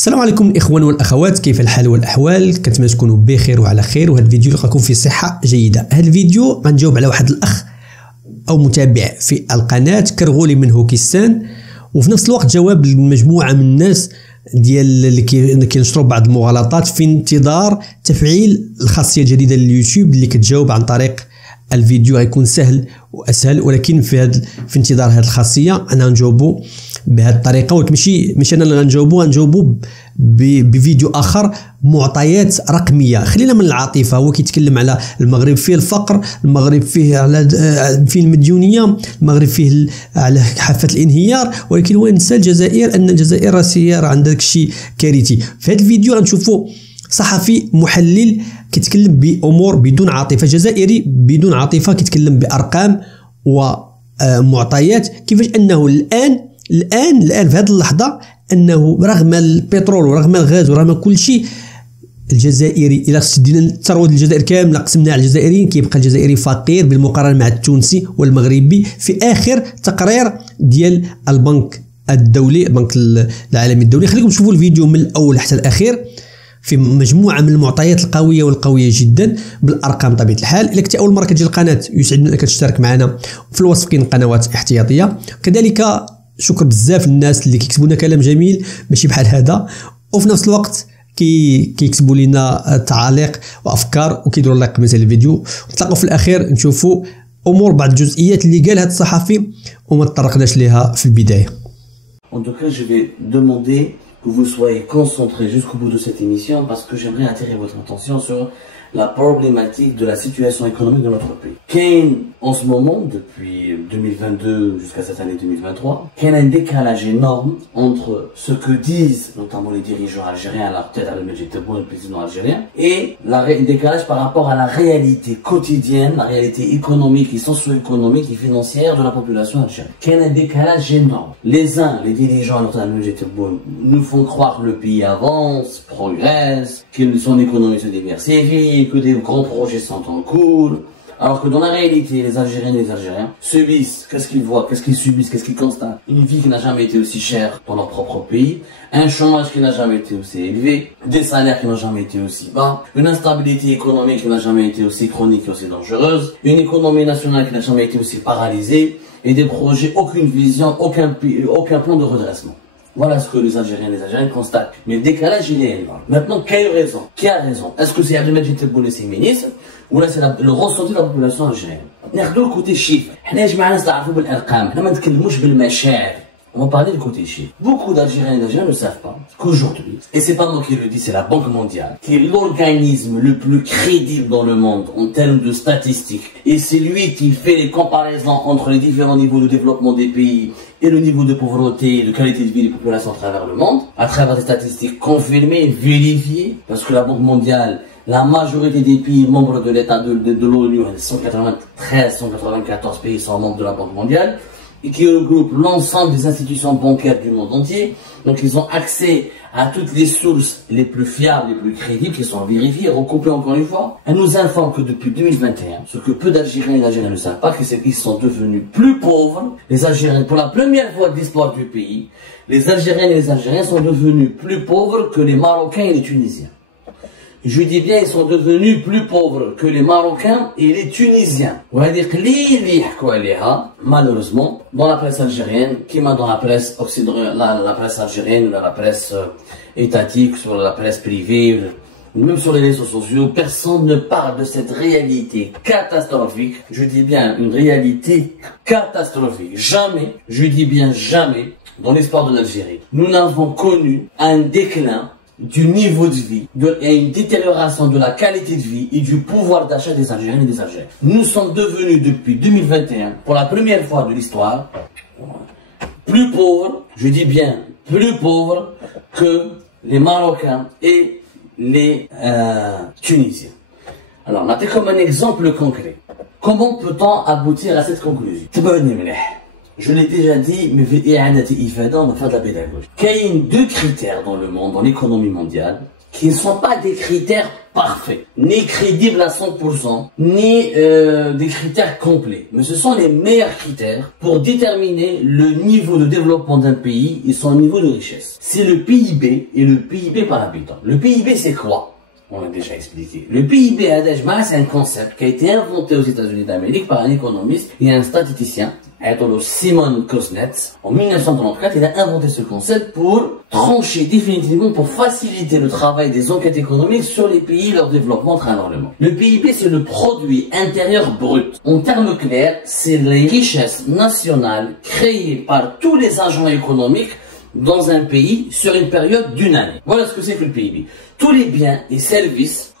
السلام عليكم الاخوان والاخوات، كيف الحال والاحوال؟ كنتمنى تكونوا بخير وعلى خير، وهذا الفيديو يلقاكم في صحه جيده. هذا الفيديو غنجاوب على واحد الاخ او متابع في القناه كرغولي من هوكستان، وفي نفس الوقت جواب لمجموعه من الناس ديال اللي كينشروا بعض المغالطات في انتظار تفعيل الخاصيه الجديده لليوتيوب اللي كتجاوب عن طريق الفيديو. غيكون سهل واسهل، ولكن في انتظار هذه الخاصيه انا غنجاوبوا بهذه الطريقه، ولكن ماشي انا اللي غنجاوبوا بفيديو اخر معطيات رقميه. خلينا من العاطفه. هو كيتكلم على المغرب فيه الفقر، المغرب فيه فيه المديونيه، المغرب فيه على حافه الانهيار، ولكن هو ينسى الجزائر، ان الجزائر راه عندها داكشي كارثي. في هذا الفيديو غنشوفوا صحفي محلل كيتكلم بامور بدون عاطفه، جزائري بدون عاطفه كيتكلم بارقام ومعطيات كيفاش انه الان في هذه اللحظه انه رغم البترول ورغم الغاز ورغم كل شيء، الجزائري الى شدينا الثروه الجزائر كامله قسمناها على الجزائريين كيبقى الجزائري فقير بالمقارنه مع التونسي والمغربي في اخر تقرير ديال البنك الدولي، البنك العالمي الدولي. خليكم تشوفوا الفيديو من الاول حتى الاخير في مجموعه من المعطيات القويه جدا بالارقام. طبيعه الحال الا كنتي اول مره كتجي القناه يسعدنا انك تشترك معنا، في الوصف كاين قنوات احتياطيه. كذلك شكر بزاف للناس اللي كيكتبوا لنا كلام جميل ماشي بحال هذا، وفي نفس الوقت كيكتبوا لنا تعاليق وافكار وكيديروا لايك مثل الفيديو. نتلاقاو في الاخير نشوفوا امور بعض الجزئيات اللي قال هذا الصحفي وما تطرقناش ليها في البدايه. En tout cas, je vais demander que vous soyez concentrés jusqu'au bout de cette émission parce que j'aimerais attirer votre attention sur la problématique de la situation économique de notre pays. Kane, en ce moment, depuis 2022 jusqu'à cette année 2023, qu'il y a un décalage énorme entre ce que disent notamment les dirigeants algériens, à la tête à le président algérien, et le décalage par rapport à la réalité quotidienne, la réalité économique et socio-économique et financière de la population algérienne. Qu'il y a un décalage énorme. Les uns, les dirigeants, notamment nous font croire que le pays avance, progresse, que son économie se diversifie, que des grands projets sont en cours, alors que dans la réalité, les Algériennes et les Algériens subissent, qu'est-ce qu'ils voient, qu'est-ce qu'ils subissent, qu'est-ce qu'ils constatent? Une vie qui n'a jamais été aussi chère dans leur propre pays, un chômage qui n'a jamais été aussi élevé, des salaires qui n'ont jamais été aussi bas, une instabilité économique qui n'a jamais été aussi chronique et aussi dangereuse, une économie nationale qui n'a jamais été aussi paralysée, et des projets, aucune vision, aucun plan de redressement. Voilà ce que les Algériens et les Algériennes constatent. Mais le décalage, il est énorme. Maintenant, quelle raison? Qui a raison? Est-ce que c'est Abdelmajid Tebboune et ses ministres, ou là c'est le ressenti de la population algérienne? ناخذوا le côté chiffre. حنا يا جماعة الناس تعرفوا بالأرقام، حنا ما نتكلموش بالمشاعر. On va parler du côté chiffre. Beaucoup d'Algériens et d'Algériens ne savent pas qu'aujourd'hui, et c'est pas moi qui le dis, c'est la Banque mondiale, qui est l'organisme le plus crédible dans le monde en termes de statistiques, et c'est lui qui fait les comparaisons entre les différents niveaux de développement des pays et le niveau de pauvreté et de qualité de vie des populations à travers le monde, à travers des statistiques confirmées, vérifiées, parce que la Banque mondiale, la majorité des pays membres de l'État de l'ONU, 193, 194 pays sont membres de la Banque mondiale, et qui regroupe l'ensemble des institutions bancaires du monde entier. Donc ils ont accès à toutes les sources les plus fiables, les plus crédibles, qui sont vérifiées, recoupées encore une fois. Elle nous informe que depuis 2021, ce que peu d'Algériens et d'Algériens ne savent pas, c'est qu'ils sont devenus plus pauvres. Les Algériens, pour la première fois de l'histoire du pays, les Algériennes et les Algériens sont devenus plus pauvres que les Marocains et les Tunisiens. Je dis bien, ils sont devenus plus pauvres que les Marocains et les Tunisiens. Malheureusement, dans la presse algérienne, qui m'a dans la presse occidentale, la presse algérienne, la presse étatique, sur la presse privée, même sur les réseaux sociaux, personne ne parle de cette réalité catastrophique. Je dis bien une réalité catastrophique. Jamais, je dis bien jamais, dans l'histoire de l'Algérie, nous n'avons connu un déclin du niveau de vie, et une détérioration de la qualité de vie et du pouvoir d'achat des Algériens et des Algériens. Nous sommes devenus depuis 2021, pour la première fois de l'histoire, plus pauvres, je dis bien plus pauvres que les Marocains et les Tunisiens. Alors, on a comme un exemple concret. Comment peut-on aboutir à cette conclusion? Je l'ai déjà dit, mais on va faire de la pédagogie. Il y a deux critères dans le monde, dans l'économie mondiale, qui ne sont pas des critères parfaits, ni crédibles à 100%, ni des critères complets. Mais ce sont les meilleurs critères pour déterminer le niveau de développement d'un pays et son niveau de richesse. C'est le PIB et le PIB par habitant. Le PIB, c'est quoi? On l'a déjà expliqué. Le PIB c'est un concept qui a été inventé aux États-Unis d'Amérique par un économiste et un statisticien, Simon Kuznets. En 1934, il a inventé ce concept pour trancher définitivement, pour faciliter le travail des enquêtes économiques sur les pays et leur développement très normalement. Le PIB, c'est le produit intérieur brut. En termes clairs, c'est les richesses nationales créées par tous les agents économiques dans un pays sur une période d'une année. Voilà ce que c'est que le PIB. Tous les biens et services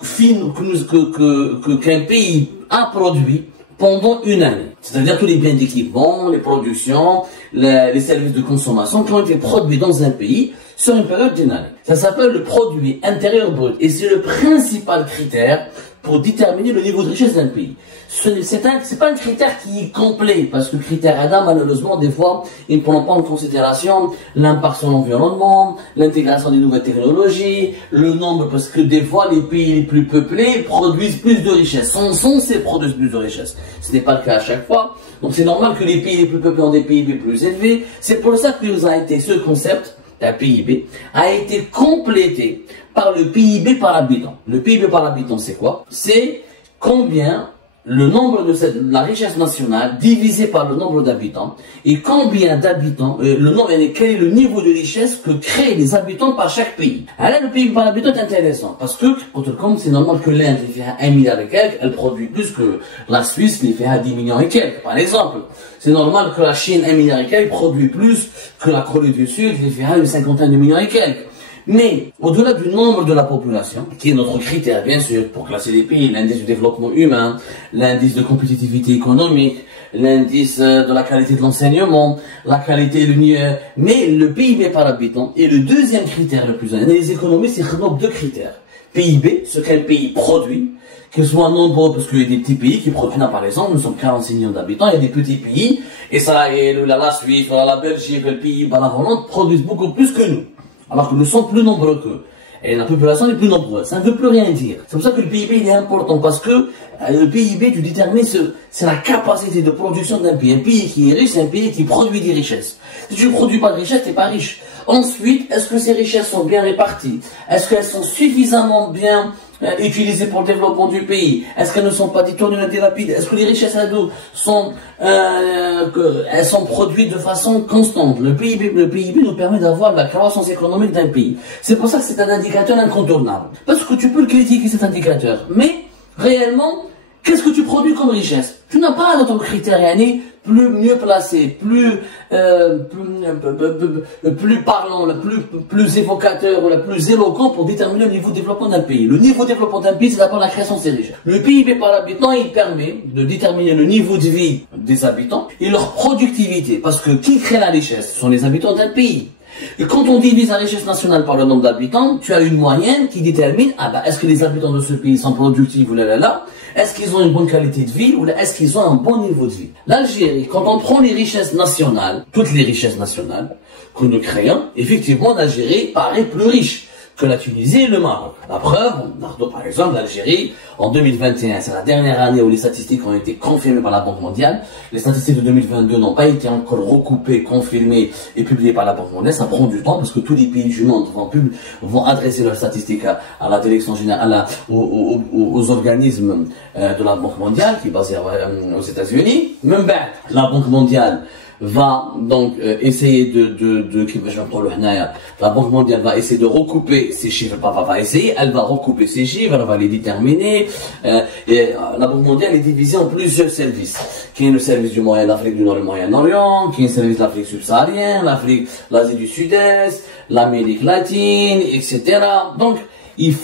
qu'un pays a produits pendant une année. C'est-à-dire tous les biens d'équipement, les productions, les services de consommation qui ont été produits dans un pays sur une période d'une année. Ça s'appelle le produit intérieur brut. Et c'est le principal critère pour déterminer le niveau de richesse d'un pays. C'est pas un critère qui est complet, parce que le critère ADA, malheureusement, des fois, il ne prend pas en considération l'impact sur l'environnement, l'intégration des nouvelles technologies, le nombre, parce que des fois, les pays les plus peuplés produisent plus de richesses. Sont censés produire plus de richesses. Ce n'est pas le cas à chaque fois. Donc c'est normal que les pays les plus peuplés ont des PIB plus élevés. C'est pour ça que ce concept, la PIB, a été complété par le PIB par habitant. Le PIB par habitant, c'est quoi? C'est combien le nombre de la richesse nationale divisé par le nombre d'habitants et combien d'habitants, quel est le niveau de richesse que créent les habitants par chaque pays. Alors le PIB par habitant est intéressant parce que, comme c'est normal que l'Inde fait à 1 milliard et quelques, elle produit plus que la Suisse les fait à 10 millions et quelques, par exemple. C'est normal que la Chine, 1 milliard et quelques, produit plus que la Corée du Sud les fait à une cinquantaine de millions et quelques. Mais, au-delà du nombre de la population, qui est notre critère, bien sûr, pour classer les pays, l'indice du développement humain, l'indice de compétitivité économique, l'indice de la qualité de l'enseignement, la qualité mais le PIB par habitant est le deuxième critère le plus important. Les économistes, ils regardent deux critères. PIB, ce qu'un pays produit, que ce soit nombreux, parce qu'il y a des petits pays qui produisent, par exemple, nous sommes 46 millions d'habitants, il y a des petits pays, et ça, et la Suisse, la Belgique, le pays, la Hollande produisent beaucoup plus que nous. Alors que nous sommes plus nombreux qu'eux. Et la population est plus nombreuse. Ça ne veut plus rien dire. C'est pour ça que le PIB il est important. Parce que le PIB, tu détermines, c'est la capacité de production d'un pays. Un pays qui est riche, c'est un pays qui produit des richesses. Si tu ne produis pas de richesses, tu n'es pas riche. Ensuite, est-ce que ces richesses sont bien réparties? Est-ce qu'elles sont suffisamment bien utilisées pour le développement du pays? Est-ce qu'elles ne sont pas détournées ou dilapides? Est-ce que les richesses sont produites de façon constante? Le PIB nous permet d'avoir la croissance économique d'un pays. C'est pour ça que c'est un indicateur incontournable. Parce que tu peux le critiquer cet indicateur, mais réellement, qu'est-ce que tu produis comme richesse? Tu n'as pas d'autres critères, mieux placé, plus parlant, plus évocateur, plus éloquent pour déterminer le niveau de développement d'un pays. Le niveau de développement d'un pays, c'est d'abord la création de ses richesses. Le PIB par habitant, il permet de déterminer le niveau de vie des habitants et leur productivité. Parce que qui crée la richesse? Ce sont les habitants d'un pays. Et quand on divise la richesse nationale par le nombre d'habitants, tu as une moyenne qui détermine, est-ce que les habitants de ce pays sont productifs ou là. Est-ce qu'ils ont une bonne qualité de vie ou est-ce qu'ils ont un bon niveau de vie? L'Algérie, quand on prend les richesses nationales, toutes les richesses nationales que nous créons, effectivement, l'Algérie paraît plus riche que la Tunisie et le Maroc. La preuve, par exemple, l'Algérie, en 2021, c'est la dernière année où les statistiques ont été confirmées par la Banque mondiale. Les statistiques de 2022 n'ont pas été encore recoupées, confirmées et publiées par la Banque mondiale. Ça prend du temps parce que tous les pays du monde vont adresser leurs statistiques à la direction générale, aux organismes de la Banque mondiale, qui est basée aux États-Unis. Même la Banque mondiale va donc essayer la Banque mondiale va essayer de recouper ces chiffres, elle va recouper ces chiffres, elle va les déterminer. Et la Banque mondiale est divisée en plusieurs services. Qui est le service du l'Afrique du Nord et le Moyen-Orient, qui est le service de l'Afrique subsaharienne, l'Asie du Sud-Est, l'Amérique latine, etc. Donc, ils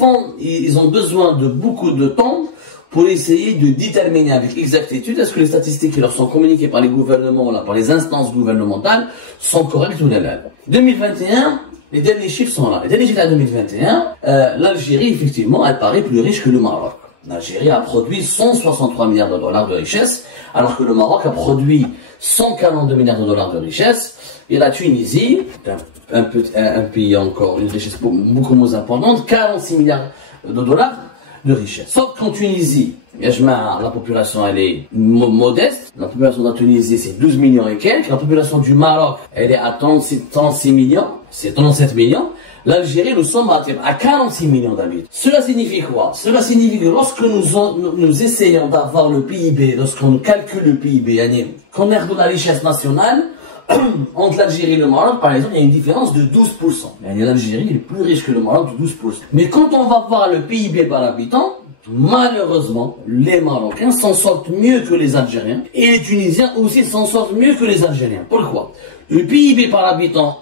ont besoin de beaucoup de temps pour essayer de déterminer avec exactitude est-ce que les statistiques qui leur sont communiquées par les gouvernements, par les instances gouvernementales, sont correctes ou non. 2021, les derniers chiffres sont là. Les derniers chiffres de 2021, l'Algérie, effectivement, elle paraît plus riche que le Maroc. L'Algérie a produit 163 milliards de dollars de richesse, alors que le Maroc a produit 142 milliards de dollars de richesse. Et la Tunisie, un pays encore, une richesse beaucoup moins importante, 46 milliards de dollars de richesse. Sauf qu'en Tunisie, la population elle est modeste. La population de la Tunisie c'est 12 millions et quelques. La population du Maroc elle est à 36 millions, c'est 37 millions. L'Algérie, nous sommes à 46 millions d'habitants. Cela signifie quoi? Cela signifie que lorsque nous essayons d'avoir le PIB, lorsqu'on calcule le PIB, qu'on ait de la richesse nationale, entre l'Algérie et le Maroc, par exemple, il y a une différence de 12%. L'Algérie est plus riche que le Maroc de 12%. Mais quand on va voir le PIB par habitant, malheureusement, les Marocains s'en sortent mieux que les Algériens et les Tunisiens aussi s'en sortent mieux que les Algériens. Pourquoi? Le PIB par habitant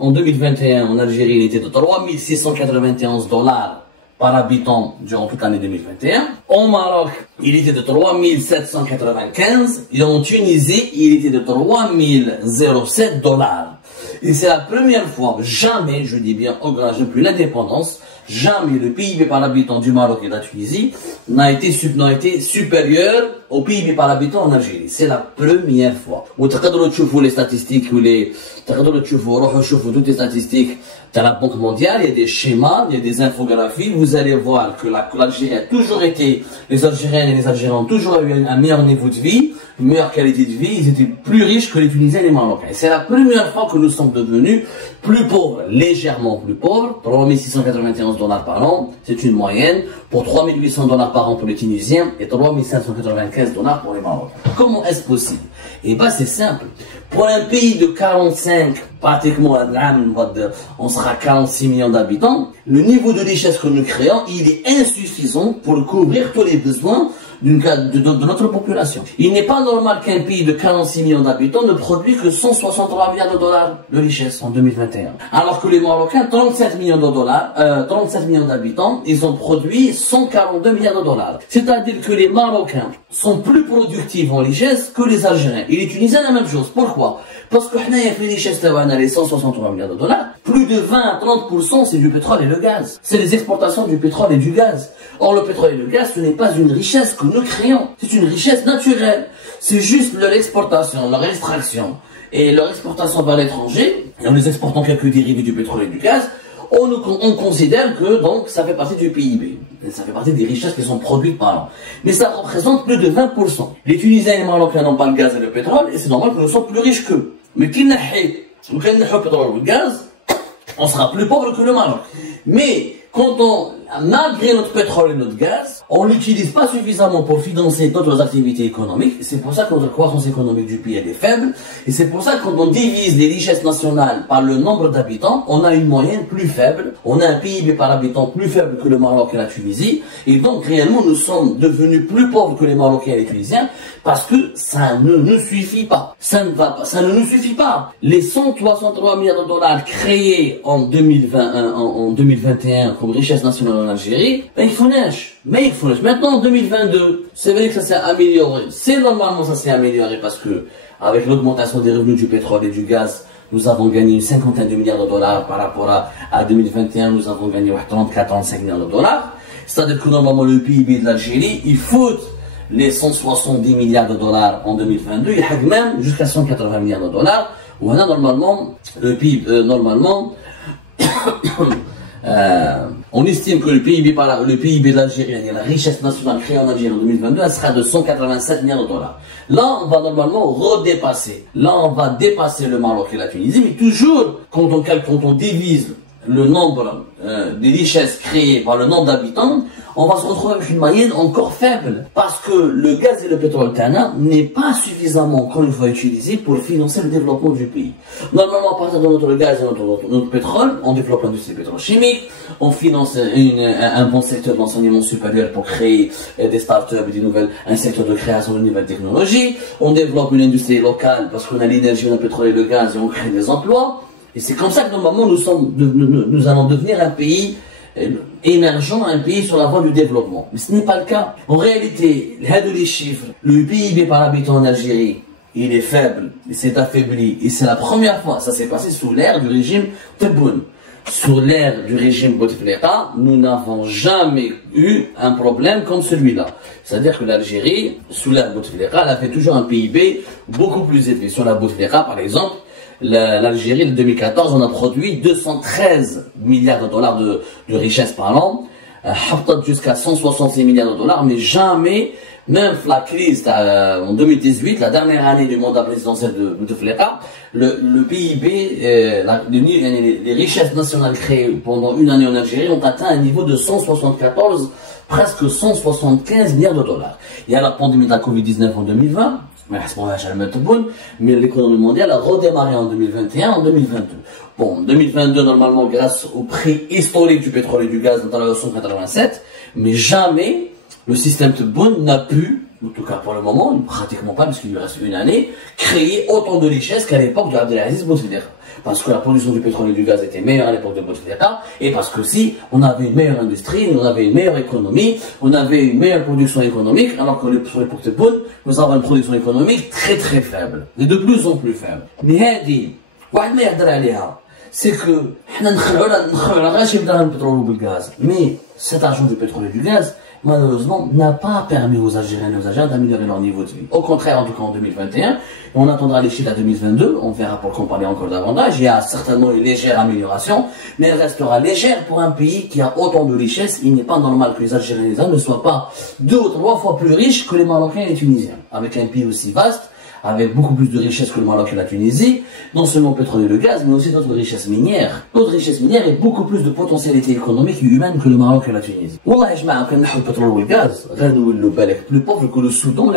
en 2021 en Algérie il était de 3691 $ par habitant durant toute l'année 2021. Au Maroc, il était de 3795 et en Tunisie, il était de 3007 $. Et c'est la première fois, jamais, je dis bien, depuis l'indépendance, jamais le PIB par habitant du Maroc et de la Tunisie n'a été supérieur au PIB par habitant en Algérie. C'est la première fois. Vous regardez les statistiques, toutes les statistiques de la Banque mondiale, il y a des schémas, il y a des infographies, vous allez voir que l'Algérie a toujours été, les Algériennes et les Algériens ont toujours eu un meilleur niveau de vie, une meilleure qualité de vie, ils étaient plus riches que les Tunisiens et les Marocains. C'est la première fois que nous sommes devenus plus pauvres, légèrement plus pauvres, 3691 $ par an, c'est une moyenne, pour 3800 $ par an pour les Tunisiens et 3595 $ pour les Marocains. Comment est-ce possible? Eh ben c'est simple. Pour un pays de 45, pratiquement, on sera 46 millions d'habitants, le niveau de richesse que nous créons, il est insuffisant pour couvrir tous les besoins de notre population. Il n'est pas normal qu'un pays de 46 millions d'habitants ne produise que 163 milliards de dollars de richesse en 2021. Alors que les Marocains, 37 millions d'habitants, ils ont produit 142 milliards de dollars. C'est-à-dire que les Marocains sont plus productifs en richesse que les Algériens. Et les Tunisiens, la même chose. Pourquoi? Parce que les richesses les 163 milliards de dollars, plus de 20 à 30% c'est du pétrole et le gaz. C'est les exportations du pétrole et du gaz. Or, le pétrole et le gaz, ce n'est pas une richesse que nous créons. C'est une richesse naturelle. C'est juste leur exportation, leur extraction et leur exportation vers l'étranger. Et en les exportant quelques dérivés du pétrole et du gaz, on considère que donc ça fait partie du PIB. Ça fait partie des richesses qui sont produites par an. Mais ça représente plus de 20%. Les Tunisiens et les Marocains n'ont pas le gaz et le pétrole et c'est normal que nous sommes plus riches qu'eux. Mais qui n'a pas le pétrole ou le gaz, on sera plus pauvre que le Maroc. Mais quand malgré notre pétrole et notre gaz, on l'utilise pas suffisamment pour financer d'autres activités économiques. C'est pour ça que notre croissance économique du pays est faible. Et c'est pour ça que quand on divise les richesses nationales par le nombre d'habitants, on a une moyenne plus faible. On a un PIB par habitant plus faible que le Maroc et la Tunisie. Et donc réellement, nous sommes devenus plus pauvres que les Marocains et les Tunisiens parce que ça ne nous suffit pas. Ça ne va pas. Ça ne nous suffit pas. Les 163 milliards de dollars créés en 2021 comme richesse nationale en Algérie, ben il faut neige. Mais il faut neige. Maintenant, en 2022, c'est vrai que ça s'est amélioré. C'est normalement ça s'est amélioré parce que, avec l'augmentation des revenus du pétrole et du gaz, nous avons gagné une cinquantaine de milliards de dollars par rapport à 2021, nous avons gagné 34-35 milliards de dollars. C'est-à-dire que normalement, le PIB de l'Algérie, il faut les 170 milliards de dollars en 2022, il y a même jusqu'à 180 milliards de dollars. Où on a normalement, le PIB, on estime que le PIB de l'Algérie, la richesse nationale créée en Algérie en 2022, elle sera de 187 milliards de dollars. Là, on va normalement redépasser. Là, on va dépasser le Maroc et la Tunisie, mais toujours, quand on divise le nombre des richesses créées par le nombre d'habitants, on va se retrouver avec une moyenne encore faible. Parce que le gaz et le pétrole tana n'est pas suffisamment, encore une fois, utilisé pour financer le développement du pays. Normalement, à partir de notre gaz et notre pétrole, on développe l'industrie pétrochimique, on finance un bon secteur de l'enseignement supérieur pour créer des startups, un secteur de création de nouvelles technologies, on développe une industrie locale parce qu'on a l'énergie, on a le pétrole et le gaz et on crée des emplois. Et c'est comme ça que normalement nous allons devenir un pays émergent, un pays sur la voie du développement. Mais ce n'est pas le cas. En réalité, les chiffres, le PIB par habitant en Algérie, il est faible, il s'est affaibli. Et c'est la première fois, ça s'est passé sous l'ère du régime Tebboune. Sous l'ère du régime Bouteflika, nous n'avons jamais eu un problème comme celui-là. C'est-à-dire que l'Algérie, sous l'ère Bouteflika, elle a fait toujours un PIB beaucoup plus élevé. Sur la Bouteflika, par exemple, l'Algérie, en 2014, on a produit 213 milliards de dollars de richesse par an. jusqu'à 166 milliards de dollars, mais jamais, même la crise en 2018, la dernière année du mandat présidentiel de Bouteflika, le PIB, les richesses nationales créées pendant une année en Algérie ont atteint un niveau de 174, presque 175 milliards de dollars. Il y a la pandémie de la Covid-19 en 2020, mais l'économie mondiale a redémarré en 2021, en 2022. Bon, en 2022, normalement, grâce au prix historique du pétrole et du gaz dans la 187, mais jamais le système Tebboune n'a pu, en tout cas pour le moment, pratiquement pas, parce qu'il lui reste une année, créer autant de richesses qu'à l'époque de Abdelaziz Bouteflika. Parce que la production du pétrole et du gaz était meilleure à l'époque de Bouteflika, et parce que si on avait une meilleure industrie, on avait une meilleure économie, on avait une meilleure production économique, alors que sur l'époque de Tebboune, nous avons une production économique très très faible, et de plus en plus faible. Mais c'est que mais cet argent du pétrole et du gaz, malheureusement, n'a pas permis aux Algériens et aux Algériens d'améliorer leur niveau de vie. Au contraire, en tout cas en 2021, on attendra les chiffres à 2022, on verra pour comparer encore davantage, il y a certainement une légère amélioration, mais elle restera légère pour un pays qui a autant de richesses. Il n'est pas normal que les Algériens et les Algériens ne soient pas 2 ou 3 fois plus riches que les Marocains et les Tunisiens, avec un pays aussi vaste, avec beaucoup plus de richesses que le Maroc et la Tunisie, non seulement le pétrole et le gaz, mais aussi d'autres richesses minières. D'autres richesses minières et beaucoup plus de potentialité économique et humaine que le Maroc et la Tunisie. Wallah, je m'en connais le pétrole ou le gaz, le balek plus pauvre que le Soudan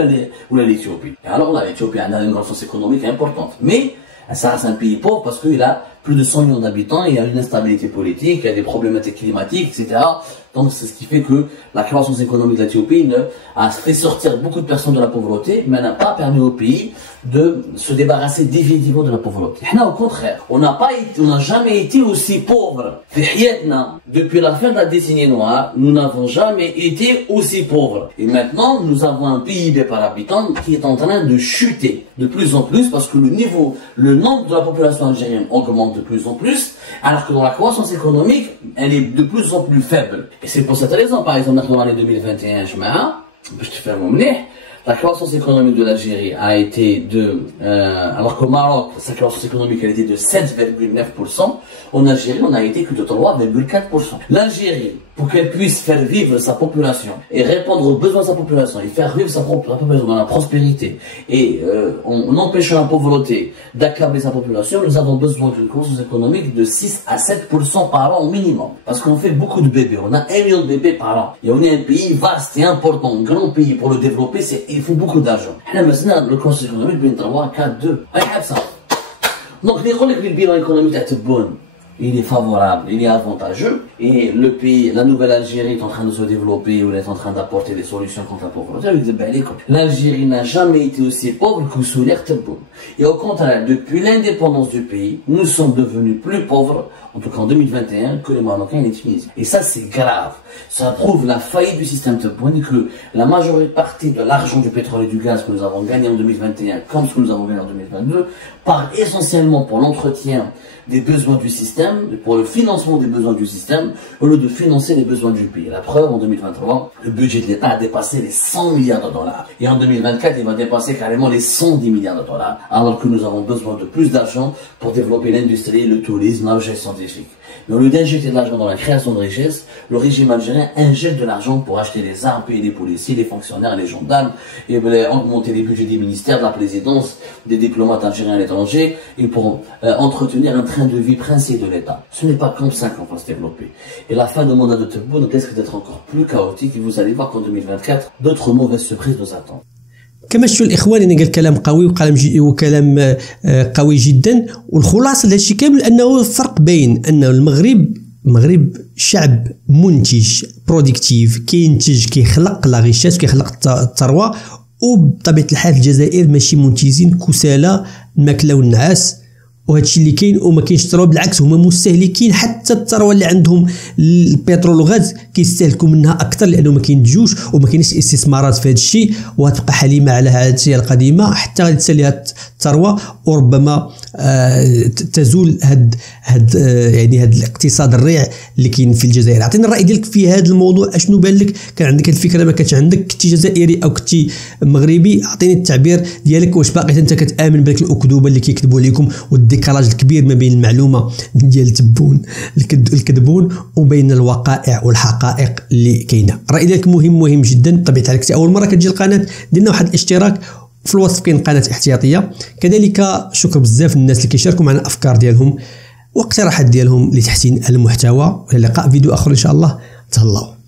ou l'Éthiopie. Et alors là, l'Éthiopie a une grande force économique importante. Mais, ça reste un pays pauvre parce qu'il a plus de 100 millions d'habitants, il y a une instabilité politique, il y a des problématiques climatiques, etc. Donc c'est ce qui fait que la croissance économique de l'Éthiopie a fait sortir beaucoup de personnes de la pauvreté, mais n'a pas permis au pays de se débarrasser définitivement de la pauvreté. Au contraire, on n'a jamais été aussi pauvres. Depuis la fin de la décennie noire, nous n'avons jamais été aussi pauvres. Et maintenant, nous avons un PIB par habitant qui est en train de chuter de plus en plus parce que le nombre de la population algérienne augmente de plus en plus, alors que dans la croissance économique, elle est de plus en plus faible. Et c'est pour cette raison, par exemple, dans l'année 2021, la croissance économique de l'Algérie a été alors qu'au Maroc, sa croissance économique elle était de 7,9%, en Algérie, on a été que de 3,4%. L'Algérie, pour qu'elle puisse faire vivre sa population et répondre aux besoins de sa population et faire vivre sa population dans la prospérité et en empêchant la pauvreté d'accabler sa population, nous avons besoin d'une croissance économique de 6 à 7% par an au minimum. Parce qu'on fait beaucoup de bébés, on a 1 million de bébés par an. Et on est un pays vaste et important, un grand pays. Pour le développer, il faut beaucoup d'argent. Maintenant, le croissance économique vient de 3, 4, 2. Donc, les bilan économique est bon. Il est favorable, il est avantageux, et le pays, la nouvelle Algérie est en train de se développer, ou elle est en train d'apporter des solutions contre la pauvreté. L'Algérie n'a jamais été aussi pauvre que sous l'ère Tebboune. Et au contraire, depuis l'indépendance du pays, nous sommes devenus plus pauvres, en tout cas en 2021, que les Marocains et les Tunisiens. Et ça, c'est grave. Ça prouve la faillite du système Tebboune, que la majorité partie de l'argent du pétrole et du gaz que nous avons gagné en 2021, comme ce que nous avons gagné en 2022, part essentiellement pour l'entretien des besoins du système, pour le financement des besoins du système, au lieu de financer les besoins du pays. La preuve, en 2023, le budget de l'État a dépassé les 100 milliards de dollars. Et en 2024, il va dépasser carrément les 110 milliards de dollars, alors que nous avons besoin de plus d'argent pour développer l'industrie, le tourisme, la recherche scientifique. Mais au lieu d'injecter de l'argent dans la création de richesses, le régime algérien injecte de l'argent pour acheter des armes, payer les policiers, les fonctionnaires, les gendarmes, et augmenter les budgets des ministères, de la présidence, des diplomates algériens à l'étranger, et pour entretenir un train de vie princier de l'État. Ce n'est pas comme ça qu'on va se développer. Et la fin de mandat de Tebboune risque d'être encore plus chaotique, et vous allez voir qu'en 2024, d'autres mauvaises surprises nous attendent. كما شفتوا الاخوان يعني قال كلام قوي وكلام قوي جدا، والخلاصه لهذا الشيء كامل انه الفرق باين انه المغرب شعب منتج برودكتيف، كينتج كيخلق لا غيشات كيخلق الثروه، وبطبيعه الحال الجزائر ماشي منتجين كسالى الماكله والنعاس، وهادشي اللي كاين وما كاينش الثروه، بالعكس هما مستهلكين حتى الثروه اللي عندهم البترول والغاز كيستهلكوا منها اكثر لانه ما كينتجوش وما كاينش استثمارات في هذا الشيء، وغتبقى حليمه على هذه القديمه حتى غادي تسالي الثروه، وربما تزول هاد الاقتصاد الريع اللي كاين في الجزائر. عطينا الراي ديالك في هذا الموضوع، اشنو بان لك؟ كان عندك الفكره ما كانتش عندك؟ كنتي جزائري او كنتي مغربي؟ اعطيني التعبير ديالك. واش باقي انت كتامن بهذيك الاكذوبه اللي كيكذبوا عليكم الديكالاج الكبير ما بين المعلومه ديال التبون الكذبون وبين الوقائع والحقائق اللي كاينه. الراي ديالك مهم جدا. بطبيعه الحال كنتي اول مره كتجي القناه، ديرنا واحد الاشتراك، في الوصف كاين قناه احتياطيه. كذلك شكر بزاف الناس اللي كيشاركوا معنا الافكار ديالهم واقتراحات ديالهم لتحسين المحتوى. والى اللقاء فيديو اخر ان شاء الله. تهلاو.